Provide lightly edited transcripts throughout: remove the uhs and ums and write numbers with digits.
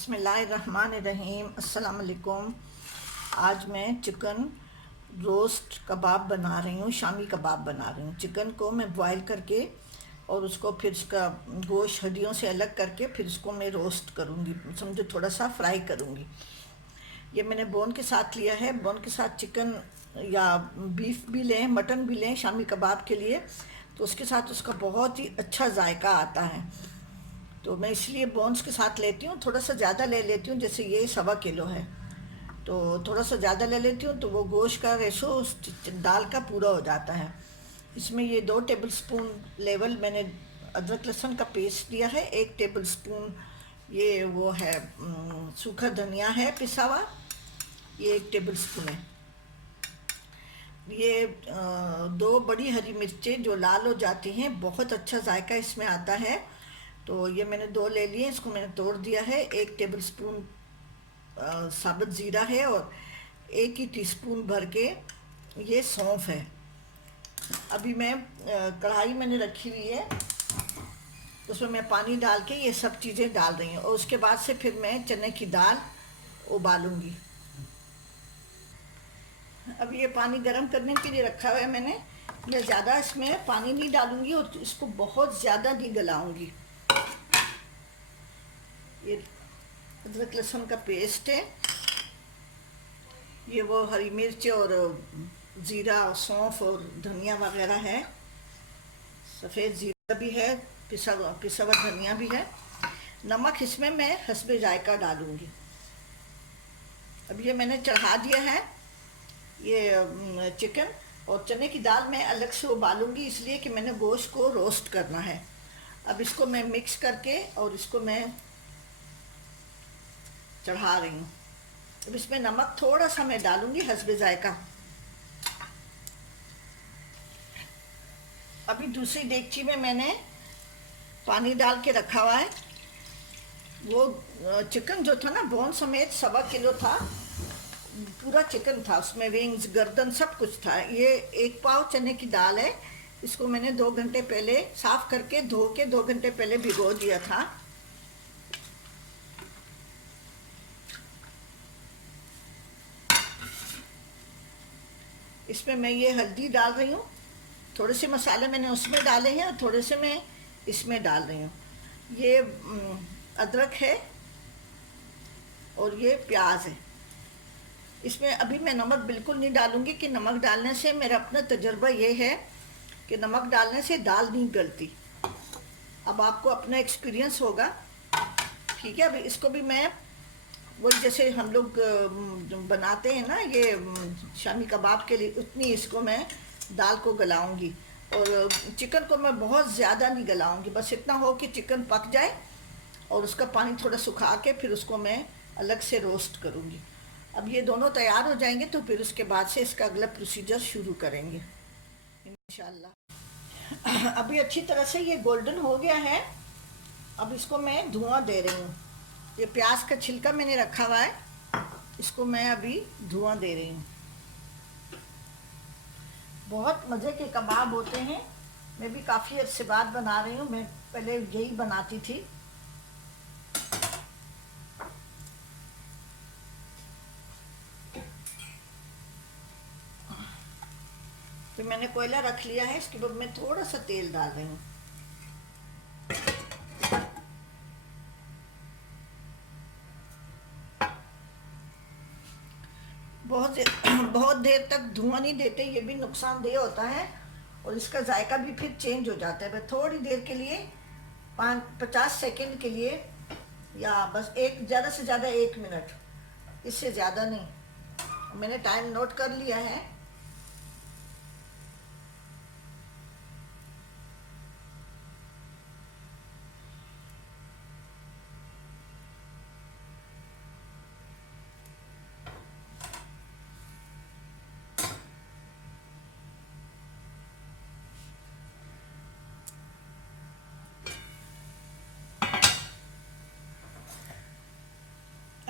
बिस्मिल्लाहिर्रहमानिर्रहीम। अस्सलाम वालेकुम। आज मैं चिकन रोस्ट कबाब बना रही हूँ, शामी कबाब बना रही हूँ। चिकन को मैं बॉईल करके और उसको फिर उसका गोश्त हड्डियों से अलग करके फिर उसको मैं रोस्ट करूँगी, समझो थोड़ा सा फ्राई करूँगी। ये मैंने बोन के साथ लिया है। बोन के साथ चिकन या बीफ भी लें, मटन भी लें शामी कबाब के लिए, तो उसके साथ उसका बहुत ही अच्छा जायका आता है। तो मैं इसलिए बोन्स के साथ लेती हूँ। थोड़ा सा ज़्यादा ले लेती हूँ, जैसे ये 1.25 किलो है तो थोड़ा सा ज़्यादा ले लेती हूँ, तो वो गोश्त का रेशो उस दाल का पूरा हो जाता है। इसमें ये 2 टेबलस्पून लेवल मैंने अदरक लहसुन का पेस्ट दिया है। 1 टेबलस्पून ये वो है सूखा धनिया है पिसा हुआ, ये 1 टेबलस्पून है। ये 2 बड़ी हरी मिर्चें जो लाल हो जाती हैं, बहुत अच्छा जायका इसमें आता है। तो ये मैंने 2 ले लिए, इसको मैंने तोड़ दिया है। 1 टेबलस्पून साबुत ज़ीरा है और 1 ही टीस्पून भर के ये सौंफ है। अभी मैं कढ़ाई मैंने रखी हुई है, उसमें मैं पानी डाल के ये सब चीज़ें डाल रही हूँ और उसके बाद से फिर मैं चने की दाल उबालूंगी। अब ये पानी गर्म करने के लिए रखा हुआ है मैंने। मैं ज़्यादा इसमें पानी नहीं डालूंगी और इसको बहुत ज़्यादा नहीं गलाऊंगी। ये अदरक लहसुन का पेस्ट है, ये वो हरी मिर्च और ज़ीरा और सौंफ और धनिया वगैरह है, सफ़ेद ज़ीरा भी है, पिसा हुआ धनिया भी है। नमक इसमें मैं हस्बे जायका डालूंगी। अब ये मैंने चढ़ा दिया है ये चिकन, और चने की दाल मैं अलग से उबालूंगी, इसलिए कि मैंने गोश्त को रोस्ट करना है। अब इसको मैं मिक्स करके और इसको मैं चढ़ा रही हूँ। अब इसमें नमक थोड़ा सा मैं डालूंगी हस्बे जायका। अभी दूसरी देगची में मैंने पानी डाल के रखा हुआ है। वो चिकन जो था ना, बोन समेत 1.25 किलो था, पूरा चिकन था, उसमें विंग्स गर्दन सब कुछ था। ये 1 पाव चने की दाल है, इसको मैंने 2 घंटे पहले साफ करके धो के 2 घंटे पहले भिगो दिया था। इसमें मैं ये हल्दी डाल रही हूँ, थोड़े से मसाले मैंने उसमें डाले हैं और थोड़े से मैं इसमें डाल रही हूँ। ये अदरक है और ये प्याज है। इसमें अभी मैं नमक बिल्कुल नहीं डालूंगी, कि नमक डालने से मेरा अपना तजर्बा ये है कि नमक डालने से दाल नहीं गलती। अब आपको अपना एक्सपीरियंस होगा, ठीक है। अभी इसको भी मैं वही जैसे हम लोग बनाते हैं ना ये शामी कबाब के लिए, उतनी इसको मैं दाल को गलाऊंगी। और चिकन को मैं बहुत ज़्यादा नहीं गलाऊंगी, बस इतना हो कि चिकन पक जाए और उसका पानी थोड़ा सुखा के फिर उसको मैं अलग से रोस्ट करूंगी। अब ये दोनों तैयार हो जाएंगे तो फिर उसके बाद से इसका अगला प्रोसीजर शुरू करेंगे इंशाल्लाह। अभी अच्छी तरह से ये गोल्डन हो गया है। अब इसको मैं धुआं दे रही हूँ। ये प्याज का छिलका मैंने रखा हुआ है, इसको मैं अभी धुआं दे रही हूँ। बहुत मज़े के कबाब होते हैं। मैं भी काफ़ी अर्से बाद बना रही हूँ, मैं पहले यही बनाती थी। फिर मैंने कोयला रख लिया है, इसके बाद मैं थोड़ा सा तेल डाल रही हूँ। बहुत देर तक धुआं नहीं देते, ये भी नुकसानदेह होता है और इसका जायका भी फिर चेंज हो जाता है। बस थोड़ी देर के लिए 50 सेकंड के लिए, या बस एक ज़्यादा से ज़्यादा 1 मिनट, इससे ज़्यादा नहीं। मैंने टाइम नोट कर लिया है।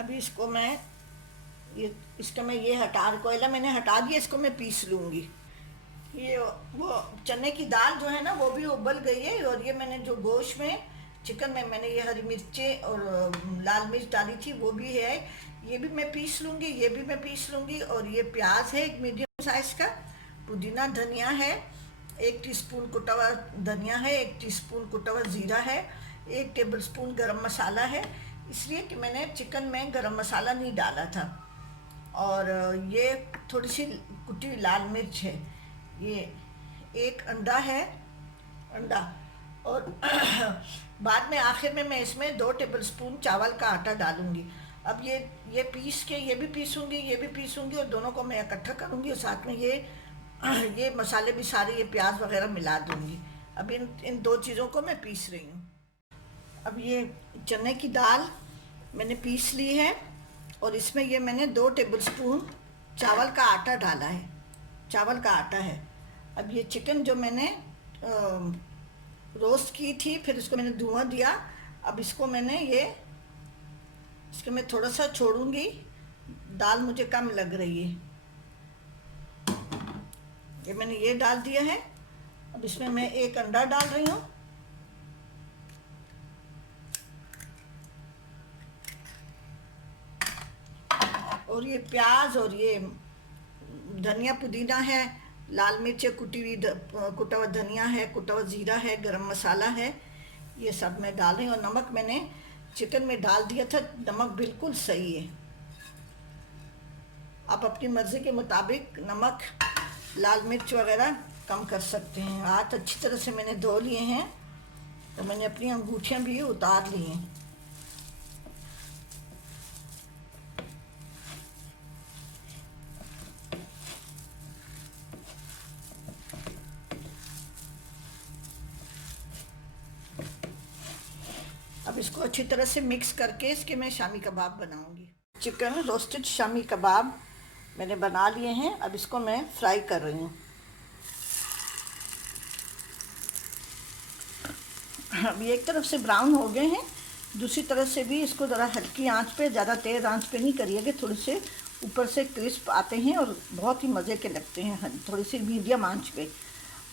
अभी इसको मैं इसका मैं ये कोयला मैंने हटा दिया, इसको मैं पीस लूँगी। ये वो चने की दाल जो है ना, वो भी उबल गई है और ये मैंने जो गोश्त में चिकन में मैंने ये हरी मिर्चें और लाल मिर्च डाली थी, वो भी है, ये भी मैं पीस लूँगी, ये भी मैं पीस लूँगी। और ये प्याज है एक मीडियम साइज़ का, पुदीना धनिया है, 1 टीस्पून कुटा हुआ धनिया है, 1 टीस्पून कुटा हुआ ज़ीरा है, 1 टेबलस्पून गरम मसाला है, इसलिए कि मैंने चिकन में गरम मसाला नहीं डाला था। और ये थोड़ी सी कुटी हुई लाल मिर्च है, ये 1 अंडा है, अंडा। और बाद में आखिर में मैं इसमें 2 टेबलस्पून चावल का आटा डालूंगी। अब ये पीस के ये भी पीसूंगी, ये भी पीसूंगी, और दोनों को मैं इकट्ठा करूंगी, और साथ में ये मसाले भी सारे, ये प्याज वगैरह मिला दूंगी। अब इन 2 चीज़ों को मैं पीस रही हूँ। अब ये चने की दाल मैंने पीस ली है, और इसमें ये मैंने 2 टेबलस्पून चावल का आटा डाला है, चावल का आटा है। अब ये चिकन जो मैंने रोस्ट की थी, फिर इसको मैंने धुआं दिया, अब इसको मैं थोड़ा सा छोड़ूंगी, दाल मुझे कम लग रही है, ये मैंने ये डाल दिया है। अब इसमें मैं 1 अंडा डाल रही हूँ, और ये प्याज और ये धनिया पुदीना है, लाल मिर्चें कुटी हुई, कुटा हुआ धनिया है, कुटा हुआ ज़ीरा है, गरम मसाला है, ये सब मैं डाल रही हूँ। और नमक मैंने चिकन में डाल दिया था, नमक बिल्कुल सही है। आप अपनी मर्ज़ी के मुताबिक नमक, लाल मिर्च वगैरह कम कर सकते हैं। हाथ अच्छी तरह से मैंने धो लिए हैं, तो मैंने अपनी अंगूठियाँ भी उतार ली हैं। अब इसको अच्छी तरह से मिक्स करके इसके मैं शामी कबाब बनाऊंगी। चिकन रोस्टेड शामी कबाब मैंने बना लिए हैं, अब इसको मैं फ्राई कर रही हूँ। अभी एक तरफ से ब्राउन हो गए हैं, दूसरी तरफ से भी इसको ज़रा हल्की आंच पे, ज़्यादा तेज़ आंच पे नहीं करिएगा, थोड़े से ऊपर से क्रिस्प आते हैं और बहुत ही मज़े के लगते हैं, थोड़ी सी मीडियम आंच पे।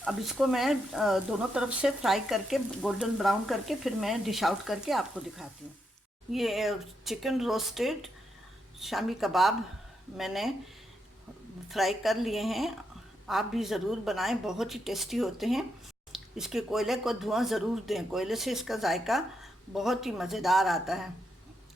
अब इसको मैं दोनों तरफ से फ्राई करके गोल्डन ब्राउन करके फिर मैं डिश आउट करके आपको दिखाती हूँ। ये चिकन रोस्टेड शामी कबाब मैंने फ्राई कर लिए हैं, आप भी ज़रूर बनाएं, बहुत ही टेस्टी होते हैं। इसके कोयले को धुआं ज़रूर दें, कोयले से इसका जायका बहुत ही मज़ेदार आता है।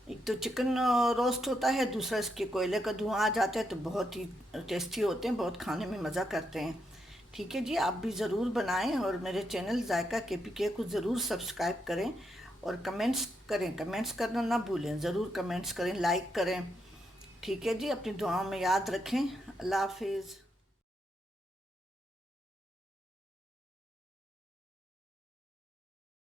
एक तो चिकन रोस्ट होता है, दूसरा इसके कोयले का धुआं आ जाता है, तो बहुत ही टेस्टी होते हैं, बहुत खाने में मज़ा करते हैं। ठीक है जी, आप भी ज़रूर बनाएं, और मेरे चैनल जायका KPK को ज़रूर सब्सक्राइब करें, और कमेंट्स करें, कमेंट्स करना ना भूलें, ज़रूर कमेंट्स करें, लाइक करें। ठीक है जी, अपनी दुआओं में याद रखें। अल्लाह हाफिज़।